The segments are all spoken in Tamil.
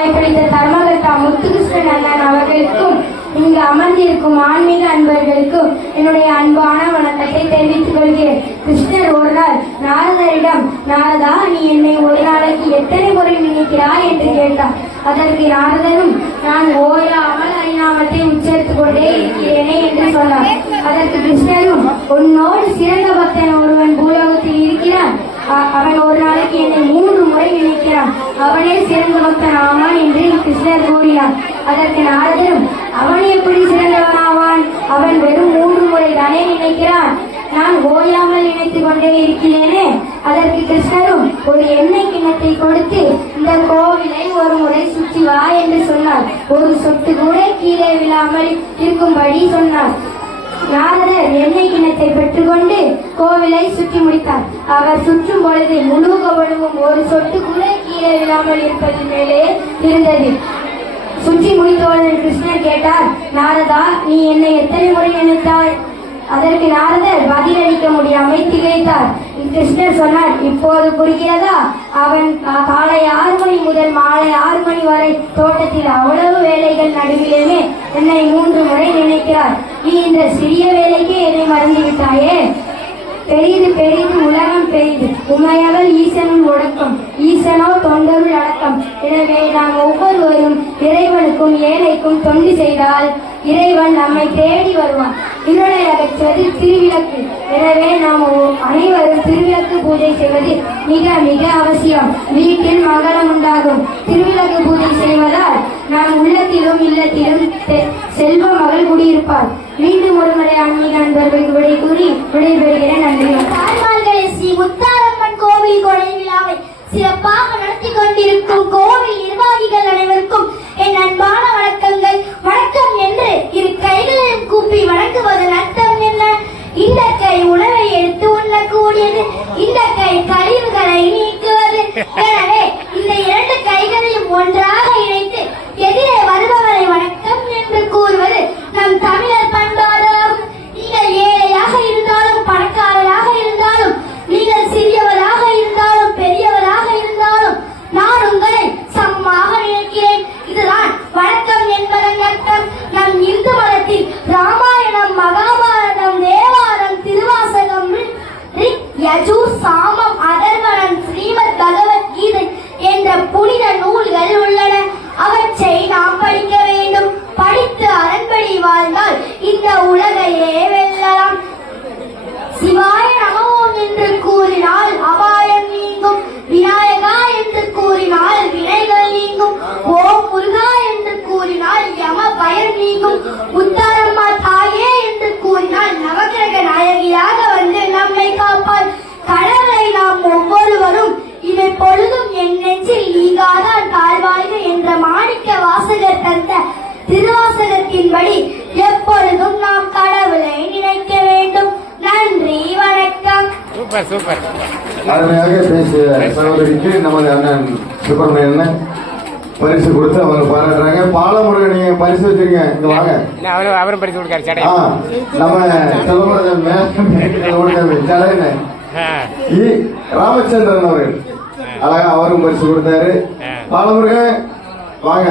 வாய்ப்பளித்த தர்மகர்த்தா முத்துகிருஷ்ணன் அண்ணன் அவர்களுக்கும் இங்கு அமர்ந்திருக்கும் ஆன்மீக அன்பர்களுக்கும் என்னுடைய அன்பான வணக்கத்தை தெரிவித்துக் கொள்கிறேன். கிருஷ்ணர் ஒரு நாள் நாரதரிடம் நாரதா நீ என்னை ஒரு நாளைக்கு எத்தனை முறை நினைக்கிறாய்? என்று கேட்டார். அதற்கு நாரதரும் நான் ஓயாமல் அரிநாமத்தை உச்சரித்துக் கொண்டே இருக்கிறேனே என்று சொன்னார். அதற்கு கிருஷ்ணரும் உன்னோடு சிறந்த பக்தன் ஒருவன் பூலோகத்தில் இருக்கிறான். அவன் ஒரு நாளைக்கு என்னை மூன்று முறை நினைக்கிறான். அவனே சிறந்த பக்தன் ஆமா கிருஷ்ணர் கூறினார். அதற்கு நாரதரும் அவன் எப்படி சிறந்தவனாவான்? அவன் வெறும் மூன்று முறை தானே நினைக்கிறான்? நான் ஓயாமல் நினைத்துக் கொண்டே இருக்கிறேனே? அதற்கு கிருஷ்ணரும் ஒரு எண்ணெய் கிண்ணத்தை கொடுத்து இந்த கோவிலை ஒரு முறை சுற்றி வா என்று சொன்னார். ஒரு சொட்டு கூட கீழே விழாமல் இருக்கும்படி சொன்னார். நாரதர் எண்ணெய் கிணத்தை பெற்றுக்கொண்டு கோவிலை சுற்றி முடித்தார். அவர் சுற்றும் பொழுது முழு கவனமும் ஒரு சொட்டு கூட கீழே விழாமல் இருப்பது மேலே இருந்தது. சுற்றி முடித்தவுடன் கிருஷ்ணர் கேட்டார் நாரதா நீ என்னை எத்தனை முறை நினைத்தாய் அதற்கு நாரதர் பதிலளிக்க முடியாமல் திகைத்தார். கிருஷ்ணர் சொன்னார் இப்போது புரிகிறதா? அவன் காலை ஆறு மணி முதல் மாலை ஆறு மணி வரை தோட்டத்தில் அவ்வளவு வேலைகள் நடுவிலேயே என்னை மூன்று முறை நினைக்கிறார். நீ இந்த சிறிய வேலைக்கு என்னை மறந்து விட்டாயே பெரிது பெரிது உலகம் பெரிது. உமையவள் ஈசனும் ஒடுக்கம். தொண்டருள் அடக்கம் எனவே நாம் ஒவ்வொருவரும் இறைவனுக்கும் ஏழைக்கும் தொண்டு செய்தால் இறைவன் நம்மை தேடி வருவான். இருளை அகற்றுவது திருவிளக்கு. எனவே நாம் அனைவரும் திருவிளக்கு பூஜை செய்வது மிக மிக அவசியம். வீட்டில் மங்களம் உண்டாகும். திருவிளக்கு பூஜை செய்வதால் நாம் உள்ளத்திலும் இல்லத்திலும் செல்வ மகள் குடியிருப்பார் மீண்டும் ஒருமுறை ஆன்மீக அன்பர்களுக்கு விடை கூறி விடைபெறுகிறேன். நன்றி. ஸ்ரீ முத்தாரம்மன் கோவில் கொடை விழாவை சிறப்பாக நடத்தி கொண்டிருக்கும் கோவில் நிர்வாகிகள் அனைவருக்கும் என் அன்பான வணக்கங்கள். வணக்கம் என்று இரு கைகளையும் கூப்பி வணங்குவதன் அர்த்தம் என்ன? இந்த கை உணவை எடுத்து உண்ணக்கூடியது இந்த கை கழிவுகளை நீக்குவது. எனவே இந்த இரண்டு கைகளையும் ஒன்றாக நீங்கும். முத்தாரம்மா தாயே என்று கூறினால் நவகிரக நாயகியாக வந்து நம்மை காப்பாள் கடவுளை நாம் ஒவ்வொருவரும் இவை பொழுதும் என் நெஞ்சில் நீங்காதான் தாழ்வாழ்க என்ற மாணிக்க வாசகர் தந்த திருவாசகத்தின்படி எப்பொழுதும் நாம் கடவுளை நினைக்க வேண்டும். நன்றி வணக்கம். Super super. அருமையாக பேசிய சகோதரிக்கு நமது அண்ணன் சுப்பிரமணியன் பரிசு கொடுத்து அவங்க பாராட்டுறாங்க. பாலமுருகன் நீங்க பரிசு வச்சிருங்க. இங்க வாங்க. அவரும் படிச்சு கொடுக்காரு சடை. நம்ம மேலே இ ராமச்சந்திரன் அவர்கள். அழகா அவரும் பரிசு கொடுத்தாரு. பாலமுருகன் வாங்க.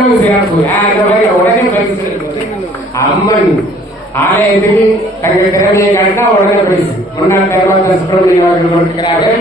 எவ்வளவு சிறப்பு ஆ, மாதிரி உடனே பரிசு அம்மன் ஆலயத்தில் தங்கள் திறமையை கண்டா உடனே பரிசு. முன்னாள் தேர்வாளர் சுப்பிரமணியன் அவர்கள் கொடுக்கிறார்கள்